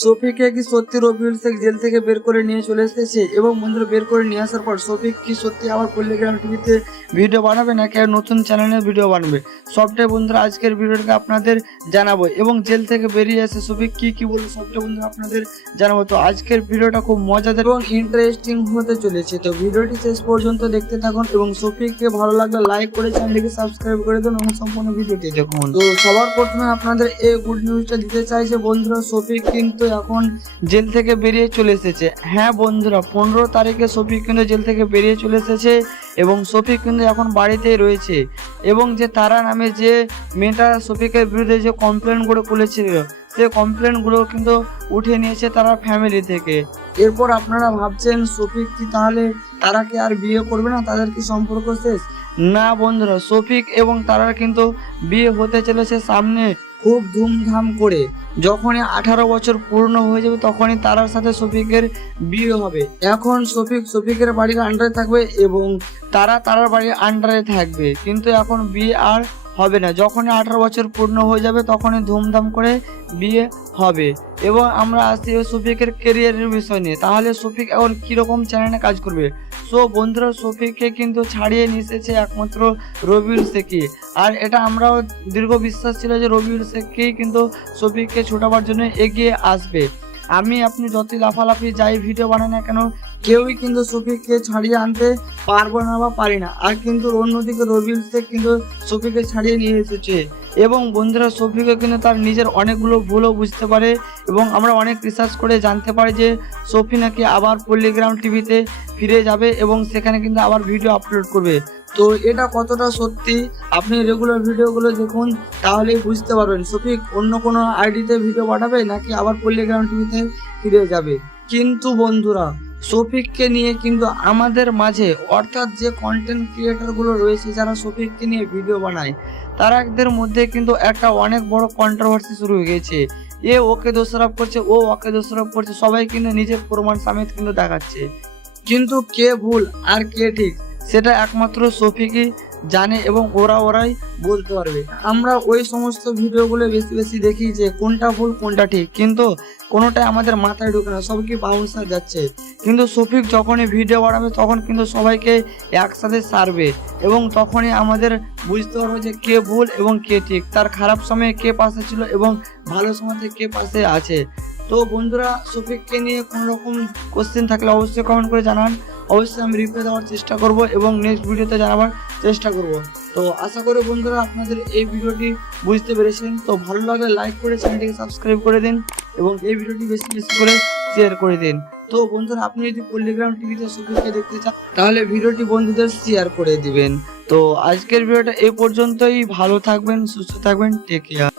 শফিককে কি সত্যি রবিউল শেখ জেল থেকে বের করে নিয়ে চলে এসেছে? এবং বন্ধুরা, বের করে নিয়ে আসার পর শফিক কি সত্যি আবার পল্লীগ্রাম টিভিতে ভিডিও বানাবে নাকি আর নতুন চ্যানেলে ভিডিও বানাবে, সবটাই বন্ধুরা আজকের ভিডিওটাকে আপনাদের জানাবো। এবং জেল থেকে বেরিয়ে এসে শফিক কি বলবে সবটা বন্ধুরা আপনাদের জানাবো। তো আজকের ভিডিওটা খুব মজাদার এবং ইন্টারেস্টিং হতে চলেছে, তো ভিডিওটি শেষ পর্যন্ত দেখতে থাকুন। এবং শফিককে ভালো লাগলে লাইক করে চ্যানেলটিকে সাবস্ক্রাইব করে দেন এবং সম্পূর্ণ ভিডিওটি দেখুন। তো সবার প্রথমে আপনাদের এই গুড নিউজটা দিতে চাই যে বন্ধুরা, শফিক কিন্তু এখন জেল থেকে বেরিয়ে চলে এসেছে। হ্যাঁ বন্ধুরা, 15 তারিখে শফিক কিন্তু জেল থেকে বেরিয়ে চলে এসেছে এবং শফিক কিন্তু এখন বাড়িতেই রয়েছে। এবং যে তারা নামে যে মেয়েটা শফিকের বিরুদ্ধে যে কমপ্লেনগুলো করেছিল, সে কমপ্লেনগুলো কিন্তু উঠিয়ে নিয়েছে তারা ফ্যামিলি থেকে। এরপর আপনারা ভাবছেন শফিক কি তাহলে তারাকে আর বিয়ে করবে না, তাদের কি সম্পর্ক শেষ? না বন্ধুরা, শফিক এবং তারার কিন্তু বিয়ে হতে চলেছে সামনে খুব ধুমধাম করে। যখনই 18 বছর পূর্ণ হয়ে যাবে তখনই তারার সাথে শফিকের বিয়ে হবে। এখন শফিকের বাড়ির আন্ডারে থাকবে এবং তারার বাড়ির আন্ডারে থাকবে, কিন্তু এখন বিয়ে আর হবে না। যখনই 18 বছর পূর্ণ হয়ে যাবে তখনই ধুমধাম করে বিয়ে হবে। এবং আমরা আসছি শফিকের ক্যারিয়ারের বিষয় নিয়ে। তাহলে শফিক এখন কীরকম চ্যানেলে কাজ করবে? সো বন্ধুরা, শফিককে কিন্তু ছাড়িয়ে নিয়ে এসেছে একমাত্র রবিউল শেখই। আর এটা আমরাও দীর্ঘ বিশ্বাস ছিল যে রবিউল শেখকেই কিন্তু শফিককে ছোটাবার জন্য এগিয়ে আসবে। আপনি যতই লাফালাফি যাই ভিডিও বানায় না কেন, কেউই কিন্তু শফিককে ছাড়িয়ে আনতে পারবো না বা পারি না। আর কিন্তু অন্যদিকে রবিউল শেখ কিন্তু শফিককে ছাড়িয়ে নিয়ে এসেছে। এবং বন্ধুরা, শফিকও কিন্তু তার নিজের অনেকগুলো ভুলও বুঝতে পারে এবং আমরা অনেক রিসার্চ করে জানতে পারি যে শফি নাকি আবার পল্লীগ্রাম টিভিতে ফিরে যাবে এবং সেখানে কিন্তু আবার ভিডিও আপলোড করবে। তো এটা কতটা সত্যি আপনি রেগুলার ভিডিওগুলো দেখুন, তাহলেই বুঝতে পারবেন শফিক অন্য কোনো আইডিতে ভিডিও পাঠাবে নাকি আবার পল্লীগ্রাম টিভিতে ফিরে যাবে। কিন্তু বন্ধুরা, শফিককে নিয়ে কিন্তু আমাদের মাঝে, অর্থাৎ যে কন্টেন্ট ক্রিয়েটরগুলো রয়েছে যারা শফিককে নিয়ে ভিডিও বানায়, তারাদের মধ্যে কিন্তু একটা অনেক বড় কন্ট্রোভার্সি শুরু হয়ে গেছে। ওকে দোষারোপ করছে, ওকে দোষারোপ করছে, সবাই কিন্তু নিজের প্রমাণ সমেত কিন্তু দেখাচ্ছে। কিন্তু কে ভুল আর কে ঠিক সেটা একমাত্র শফিকই জানে এবং ওরাই বলতে পারবে। আমরা ওই সমস্ত ভিডিওগুলো বেশি দেখি যে কোনটা ভুল কোনটা ঠিক, কিন্তু কোনোটাই আমাদের মাথায় ঢুকে না, সব কি বাউন্সার যাচ্ছে। কিন্তু শফিক যখনই ভিডিও বানাবে তখন কিন্তু সবাইকে একসাথে সারবে এবং তখনই আমাদের বুঝতে পারবে যে কে ভুল এবং কে ঠিক, তার খারাপ সময়ে কে পাশে ছিল এবং ভালো সময়তে কে পাশে আছে। তো বন্ধুরা, শফিককে নিয়ে কোনো রকম কোশ্চেন থাকলে অবশ্যই কমেন্ট করে জানান। অবশ্যই আমি রিপ্লাই দেওয়ার চেষ্টা করব এবং নেক্সট ভিডিওতে জানাবার চেষ্টা করব। তো আশা করি বন্ধুরা আপনাদের এই ভিডিওটি বুঝতে পেরেছেন। তো ভালো লাগলে লাইক করে চ্যানেলটিকে সাবস্ক্রাইব করে দিন এবং এই ভিডিওটি বেশি করে শেয়ার করে দিন। তো বন্ধুরা, আপনি যদি পল্লীগ্রাম টিভিতে শফিককে দেখতে চান তাহলে ভিডিওটি বন্ধুদের শেয়ার করে দিবেন। তো আজকের ভিডিওটা এই পর্যন্তই। ভালো থাকবেন, সুস্থ থাকবেন, টেক কেয়ার।